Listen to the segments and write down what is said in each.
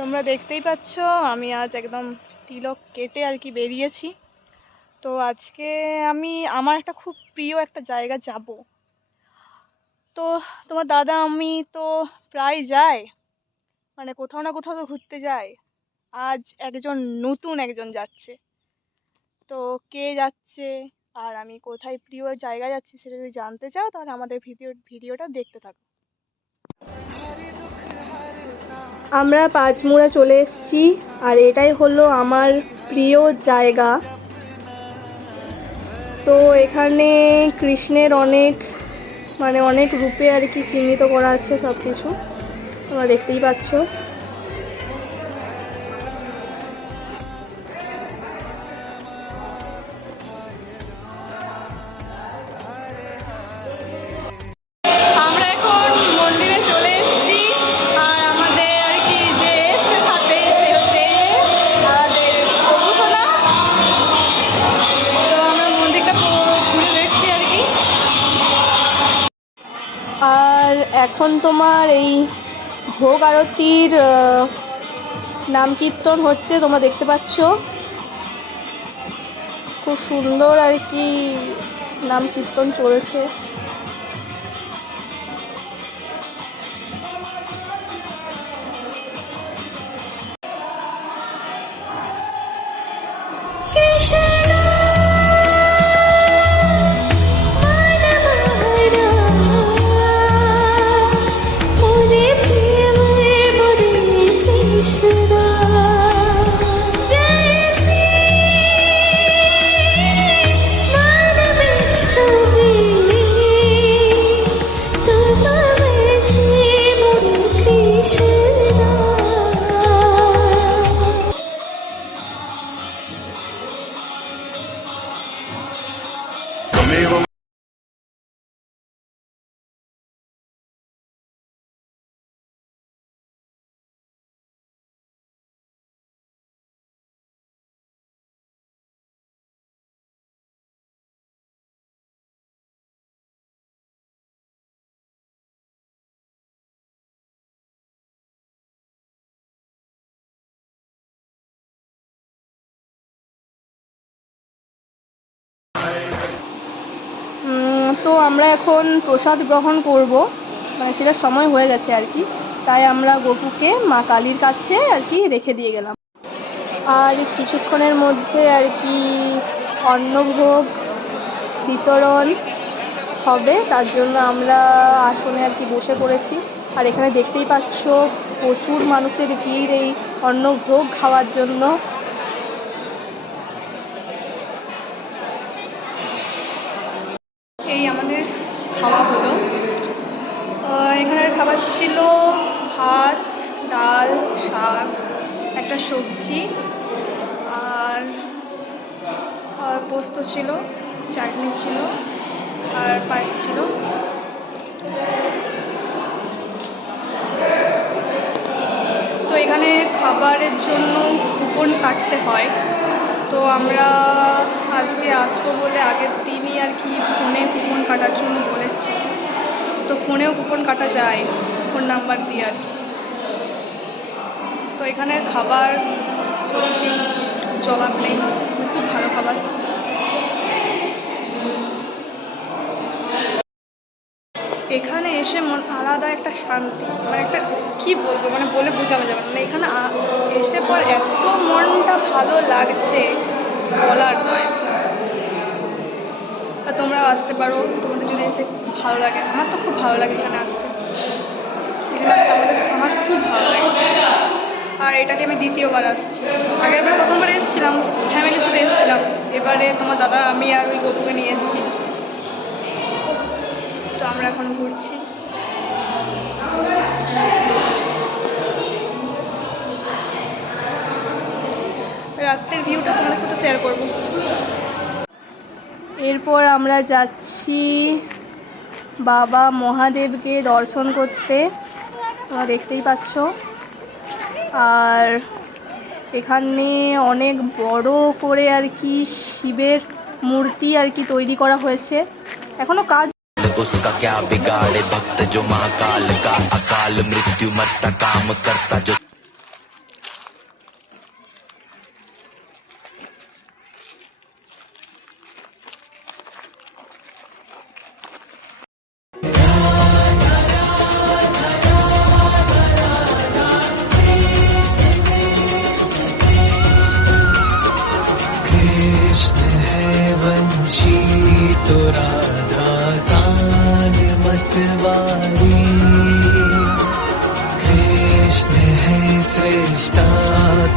তোমরা দেখতেই পাচ্ছ আমি আজ একদম তিলক কেটে আর কি বেরিয়েছি। তো আজকে আমি আমার একটা খুব প্রিয় একটা জায়গা যাব। তো তোমার দাদা আমি তো প্রায় যাই, মানে কোথাও না কোথাও তো ঘুরতে যাই। আজ নতুন একজন যাচ্ছে। তো কে যাচ্ছে আর আমি কোথায় প্রিয় জায়গা যাচ্ছি সেটা যদি জানতে চাও তাহলে আমাদের ভিডিওটা দেখতে থাকো। আমরা পাঁচমুড়া চলে এসেছি আর এটাই হলো আমার প্রিয় জায়গা। তো এখানে কৃষ্ণের অনেক রূপে আর কি চিহ্নিত করা আছে সব কিছু, তোমরা দেখতেই পাচ্ছ। আমরা এখন মন্দিরে চলে এসেছি আর আমাদের আর কি যে এসছে সাথে সে হচ্ছে আমাদের প্রভুসোনা। তো আমরা মন্দিরটা ঘুরে দেখছি আর কি। আর এখন তোমার এই ভোগ আরতির নাম কীর্তন হচ্ছে, তোমরা দেখতে পাচ্ছ। খুব সুন্দর আর কি নাম কীর্তন চলছে। তো আমরা এখন প্রসাদ গ্রহণ করব, মানে সেটার সময় হয়ে গেছে আর কি। তাই আমরা গপুকে মা কালীর কাছে আর কি রেখে দিয়ে গেলাম। আর কিছুক্ষণের মধ্যে আর কি অন্নভোগ বিতরণ হবে, তার জন্য আমরা আসনে আর কি বসে পড়েছি। আর এখানে দেখতেই পাচ্ছ প্রচুর মানুষের ভিড় এই অন্নভোগ খাওয়ার জন্য। এই আমাদের খাওয়া হলো। এখানের খাবার ছিল ভাত, ডাল, শাক, একটা সবজি আর পোস্ত ছিল, চাটনি ছিল আর পায়েস ছিল। তো এখানে খাবারের জন্য কুপন কাটতে হয়। তো আমরা আজকে আসবো বলে আগের দিনই আর কি ফোনে কুপন কাটার জন্য বলেছি। তো ফোনেও কুপন কাটা যায় ফোন নাম্বার দিয়ে আর কি। তো এখানের খাবার সত্যি জবাব নেই, খুব ভালো খাবার। এখানে এসে আলাদা একটা শান্তি, মানে একটা কী বলবো, মানে বলে বোঝানো যাবে না। এখানে এসে পর এত মনটা ভালো লাগছে বলার নয়। আর তোমরাও আসতে পারো, তোমাদের যদি এসে ভালো লাগে। আমার তো খুব ভালো লাগে এখানে আসতে, আমার খুব ভালো লাগে। আর এটাকে আমি দ্বিতীয়বার আসছি। আগের বার প্রথমবার এসেছিলাম ফ্যামিলির সাথে এসেছিলাম, এবারে তোমার দাদা আমি আর ওই গপুকে নিয়ে এসেছি। তো আমরা এখন ঘুরছি। রাতের ভিউটা তোমাদের সাথে শেয়ার করব। এরপর আমরা যাচ্ছি বাবা মহাদেবকে দর্শন করতে, তোমরা দেখতেই পাচ্ছ। আর এখানে অনেক বড় করে আর কি শিবের মূর্তি আর কি তৈরি করা হয়েছে, এখনো কাজ। उसका क्या बिगाड़े भक्त जो महाकाल का अकाल मृत्यु मरता काम करता जो। रखवाली कृष्ण है श्रेष्ठा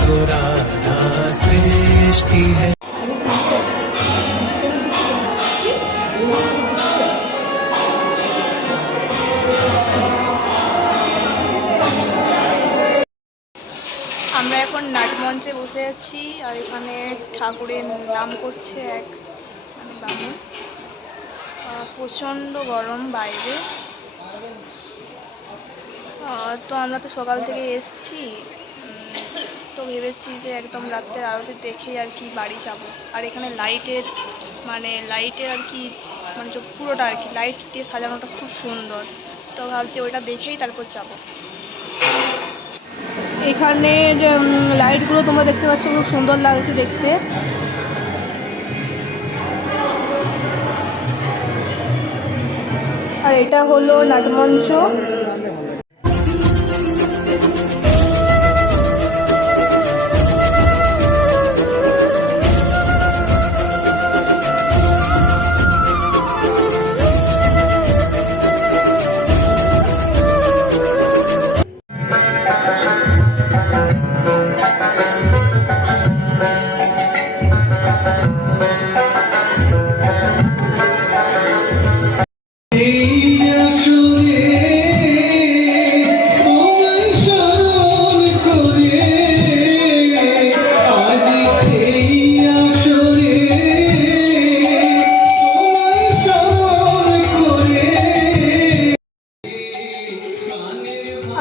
तो राधा श्रेष्ठी है। আমরা এখন নাটমঞ্চে বসে আছি আর এখানে ঠাকুরের নাম করছে এক বামুন। প্রচণ্ড গরম বাইরে। তো আমরা তো সকাল থেকে এসছি, তো ভেবেছি যে একদম রাত্রের আরতি দেখেই আর কি বাড়ি যাব। আর এখানে লাইটের আর কি পুরোটা আর কি লাইট দিয়ে সাজানোটা খুব সুন্দর, তো ভাবছি ওইটা দেখেই তারপর যাব। এখানে লাইটগুলো তোমরা দেখতে পাচ্ছ, খুব সুন্দর লাগছে দেখতে। আর এটা হলো নাটমঞ্চ।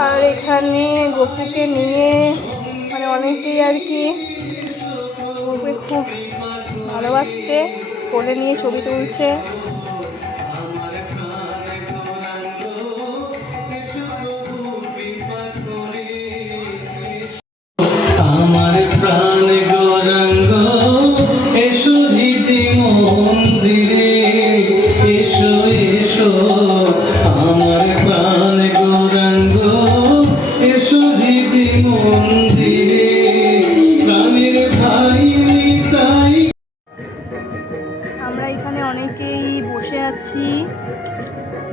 আর এখানে গপুকে নিয়ে অনেকেই আর কি গপুকে খুব ভালোবাসছে, কোলে নিয়ে ছবি তুলছে। আমার প্রাণ গৌরাঙ্গ এসো হৃদি মন্দিরে, এসো এসো আমার প্রাণ গৌরাঙ্গ এসো হৃদি মন্দিরে, প্রাণের ভাই তাই। আমরা এখানে অনেকেই বসে আছি,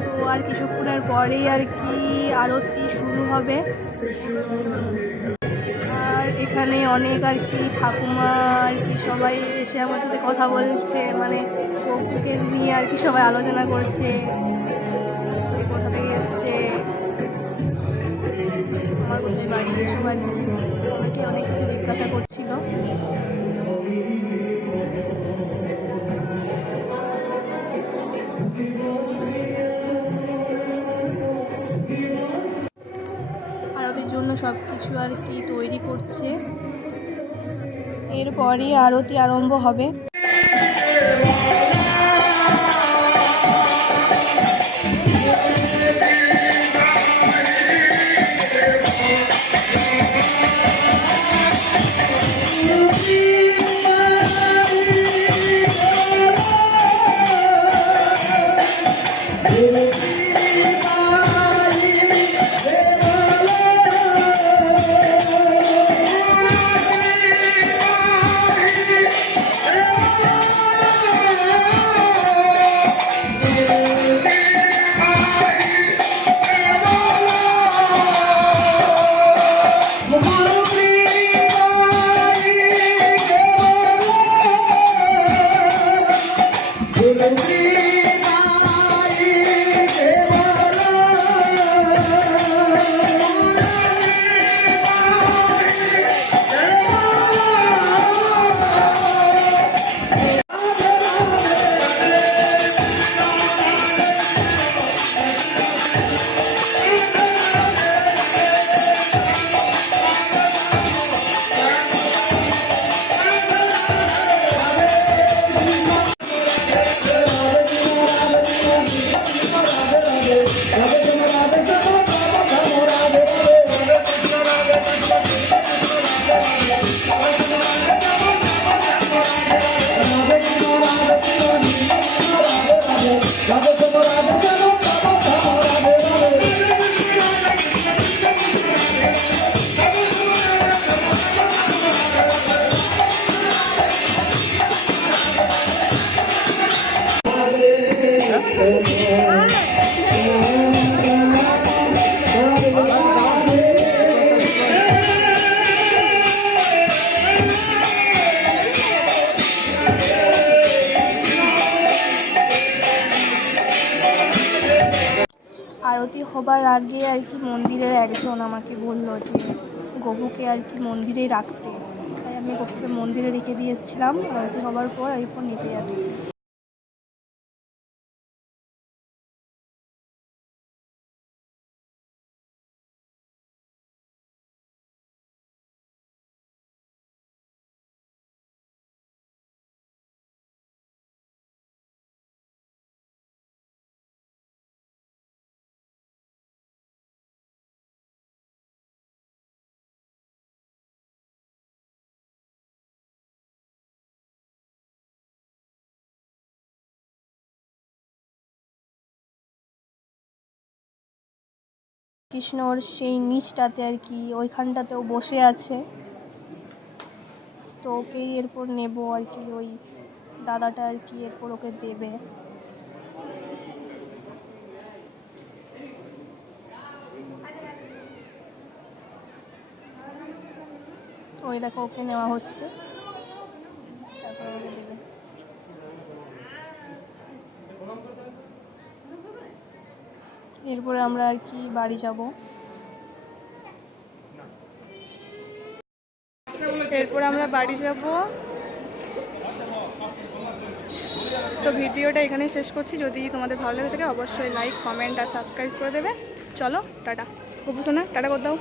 তো আর কিছুক্ষণের পরেই আর কি আরতি শুরু হবে। আর এখানে অনেক আর কি ঠাকুমা আর কি সবাই এসে আমার সাথে কথা বলছে, গপুকে নিয়ে আর কি সবাই আলোচনা করছে, কোথা থেকে এসছে, আমার কোথায় বাড়ি, সবাই আমাকে অনেক কিছু জিজ্ঞাসা করছিল। আরতির জন্য সব কিছু আর কি তৈরি করছে, এরপরই আরতি আরম্ভ হবে। হবার আগে আর কি মন্দিরের একজন আমাকে বললো যে গপুকে আর কি মন্দিরেই রাখতে, তাই আমি গপুকে মন্দিরে রেখে দিয়ে এসেছিলাম। আরতি হবার পর এরপর নিতে যাচ্ছি। কৃষ্ণর সেই নিচটাতে আর কি ওইখানটাতেও বসে আছে, তো ওকেই এরপর নেব আর কি, ওই দাদাটা আর কি এরপর ওকে দেবে। ওই দেখো ওকে নেওয়া হচ্ছে, তারপর ওকে দেবে। এরপরে আমরা আর কি বাড়ি যাব। এরপর আমরা বাড়ি যাব। তো ভিডিওটা এখানেই শেষ করছি। যদি তোমাদের ভালো লেগে থাকে অবশ্যই লাইক, কমেন্ট আর সাবস্ক্রাইব করে দেবে। চলো টাটা। গপু সোনা টাটা করে দাও।